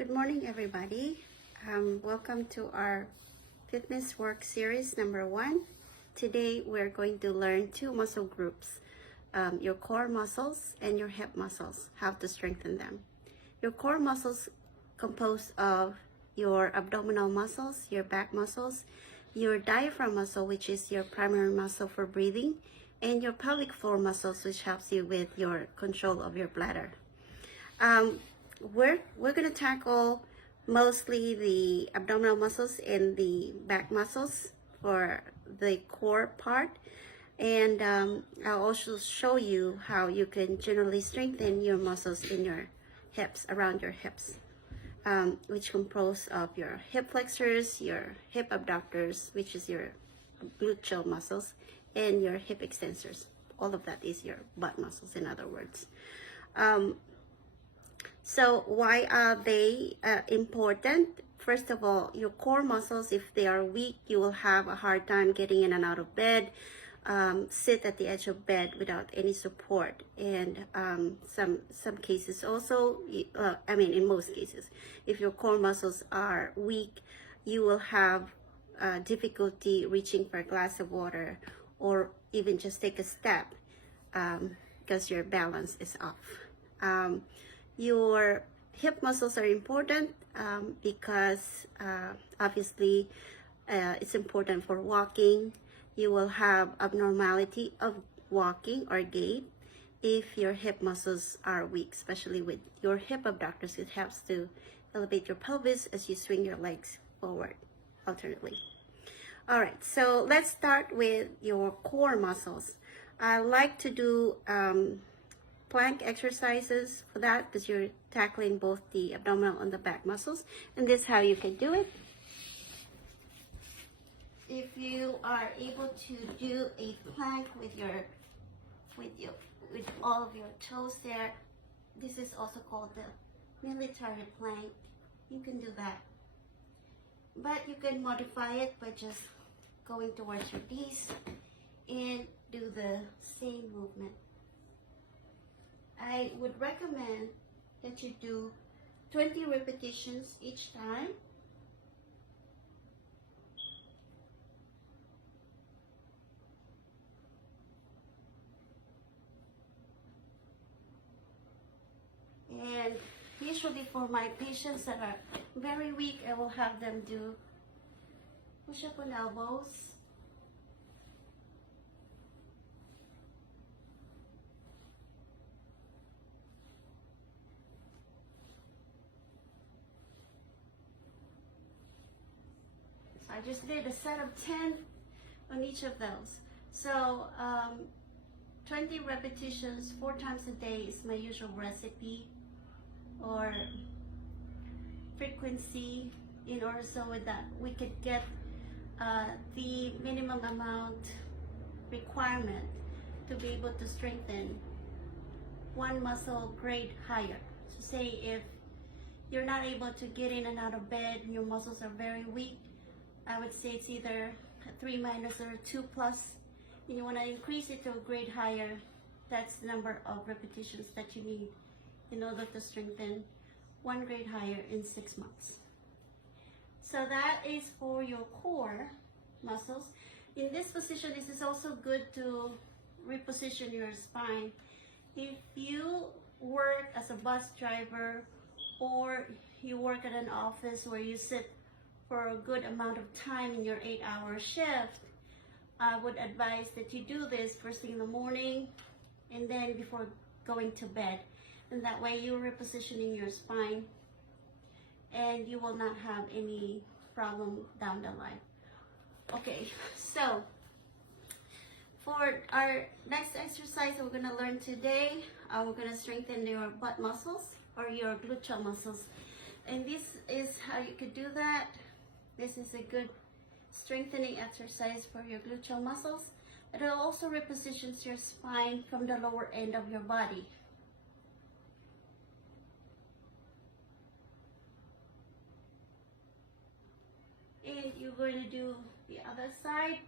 Good morning, everybody. Welcome to our fitness work series number 1. Today, we're going to learn 2 muscle groups, your core muscles and your hip muscles, how to strengthen them. Your core muscles compose of your abdominal muscles, your back muscles, your diaphragm muscle, which is your primary muscle for breathing, and your pelvic floor muscles, which helps you with your control of your bladder. We're going to tackle mostly the abdominal muscles and the back muscles for the core part, and I'll also show you how you can generally strengthen your muscles in your hips, around your hips, which compose of your hip flexors, your hip abductors, which is your gluteal muscles, and your hip extensors. All of that is your butt muscles, in other words. So why are they important? First of all, your core muscles, if they are weak, you will have a hard time getting in and out of bed, sit at the edge of bed without any support. And some cases also, in most cases, if your core muscles are weak, you will have difficulty reaching for a glass of water or even just take a step because your balance is off. Your hip muscles are important because obviously it's important for walking. You will have abnormality of walking or gait if your hip muscles are weak, especially with your hip abductors. It helps to elevate your pelvis as you swing your legs forward alternately. All right, so let's start with your core muscles. I like to do plank exercises for that because you're tackling both the abdominal and the back muscles, and this is how you can do it. If you are able to do a plank with all of your toes there, this is also called the military plank. You can do that, but you can modify it by just going towards your knees and do the same movement. I would recommend that you do 20 repetitions each time. And usually for my patients that are very weak, I will have them do push-up on elbows, I just did a set of 10 on each of those. So 20 repetitions 4 times a day is my usual recipe or frequency, in order so that we could get the minimum amount requirement to be able to strengthen one muscle grade higher. So say if you're not able to get in and out of bed and your muscles are very weak, I would say it's either a 3- or 2+, and you want to increase it to a grade higher. That's the number of repetitions that you need in order to strengthen 1 grade higher in 6 months. So that is for your core muscles. In this position, this is also good to reposition your spine. If you work as a bus driver or you work at an office where you sit for a good amount of time in your 8-hour shift, I would advise that you do this first thing in the morning and then before going to bed. And that way you're repositioning your spine and you will not have any problem down the line. Okay, so for our next exercise that we're going to learn today, we're going to strengthen your butt muscles or your gluteal muscles. And this is how you could do that. This is a good strengthening exercise for your gluteal muscles. It also repositions your spine from the lower end of your body. And you're going to do the other side.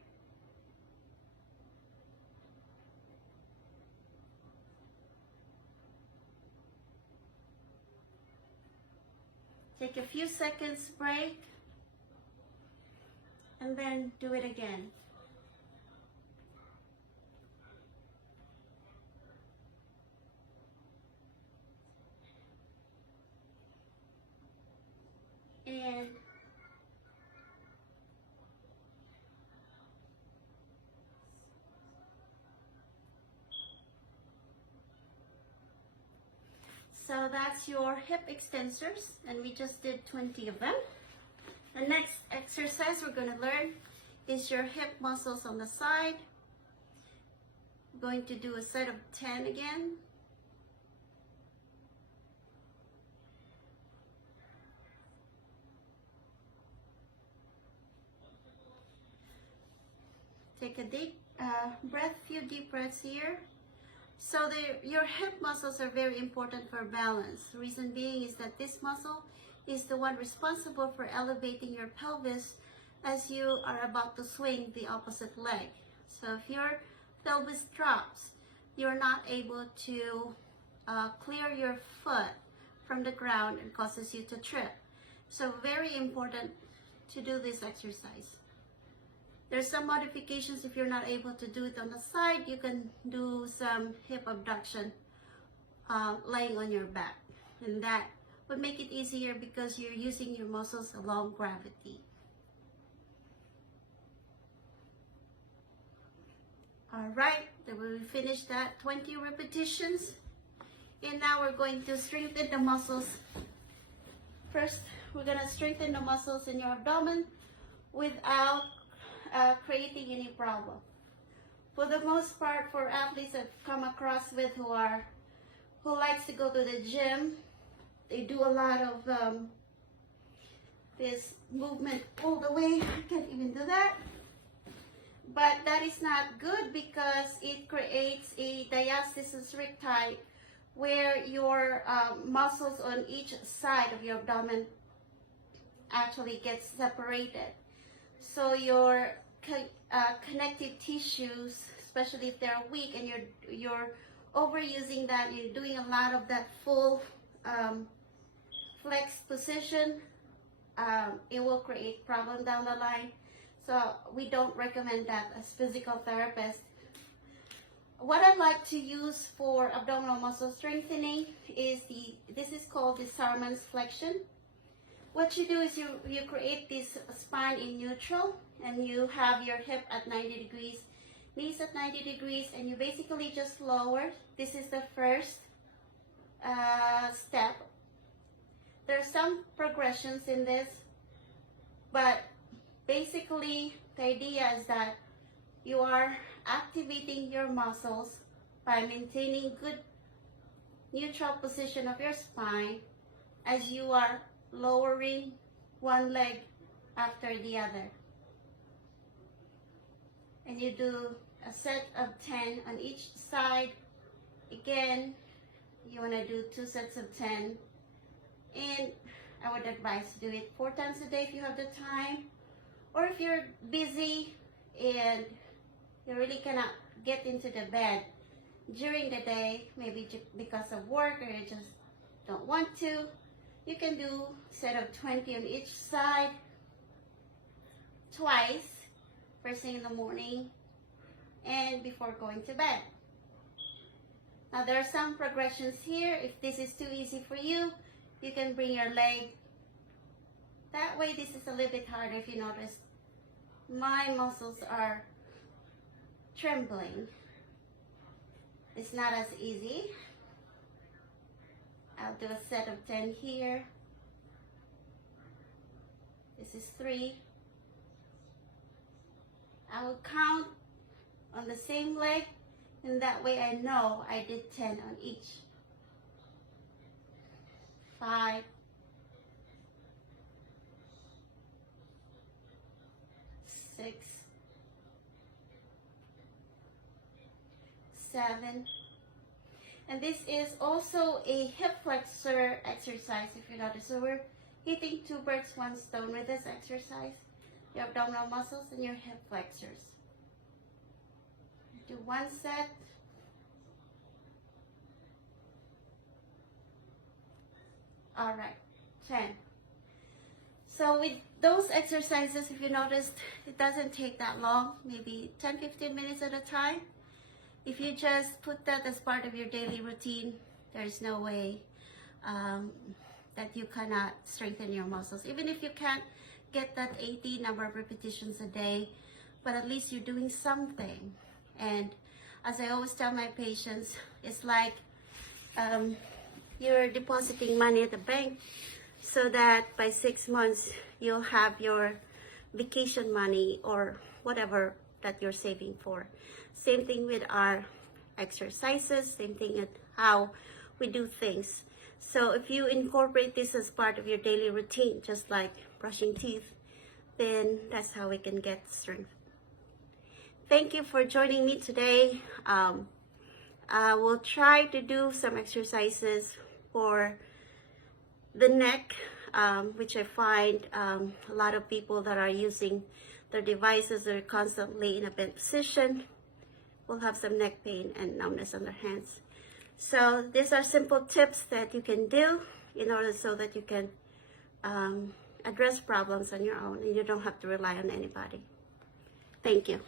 Take a few seconds break and then do it again. And so that's your hip extensors, and we just did 20 of them. The next exercise we're going to learn is your hip muscles on the side. We're going to do a set of 10 again. Take a deep few deep breaths here. So your hip muscles are very important for balance. The reason being is that this muscle is the one responsible for elevating your pelvis as you are about to swing the opposite leg. So if your pelvis drops, you're not able to clear your foot from the ground and causes you to trip. So very important to do this exercise. There's some modifications. If you're not able to do it on the side, you can do some hip abduction laying on your back, and that would make it easier because you're using your muscles along gravity. All right, then we finished that 20 repetitions, and now we're going to strengthen the muscles. First, we're going to strengthen the muscles in your abdomen without creating any problem. For the most part, for athletes I've come across with who likes to go to the gym, they do a lot of this movement all the way. I can't even do that. But that is not good because it creates a diastasis recti where your muscles on each side of your abdomen actually get separated. So your connective tissues, especially if they're weak and you're overusing that, you're doing a lot of that full flex position, it will create problem down the line. So we don't recommend that as physical therapists. What I like to use for abdominal muscle strengthening is this is called the Sarman's flexion. What you do is you create this spine in neutral, and you have your hip at 90 degrees, knees at 90 degrees, and you basically just lower. This is the first step. There are some progressions in this, but basically the idea is that you are activating your muscles by maintaining good neutral position of your spine as you are lowering one leg after the other. And you do a set of 10 on each side. Again, you want to do 2 sets of 10. And I would advise to do it 4 times a day if you have the time. Or if you're busy and you really cannot get into the bed during the day, maybe because of work or you just don't want to, you can do a set of 20 on each side twice, first thing in the morning and before going to bed. Now there are some progressions here. If this is too easy for you, you can bring your leg that way. This is a little bit harder. If you notice, my muscles are trembling. It's not as easy. I'll do a set of 10 here. This is 3. I will count on the same leg, and that way I know I did 10 on each. 5, 6, 7, and this is also a hip flexor exercise, if you notice. So we're hitting 2 birds, 1 stone with this exercise. Your abdominal muscles and your hip flexors. Do 1 set. All right, 10. So with those exercises, if you noticed, it doesn't take that long, maybe 10-15 minutes at a time. If you just put that as part of your daily routine, there's no way that you cannot strengthen your muscles. Even if you can't get that 80 number of repetitions a day, but at least you're doing something. And as I always tell my patients, it's like you're depositing money at the bank so that by 6 months you'll have your vacation money or whatever that you're saving for. Same thing with our exercises, same thing with how we do things. So if you incorporate this as part of your daily routine, just like brushing teeth, then that's how we can get strength. Thank you for joining me today. I will try to do some exercises for the neck, which I find a lot of people that are using their devices are constantly in a bent position will have some neck pain and numbness on their hands. So these are simple tips that you can do in order so that you can address problems on your own and you don't have to rely on anybody. Thank you.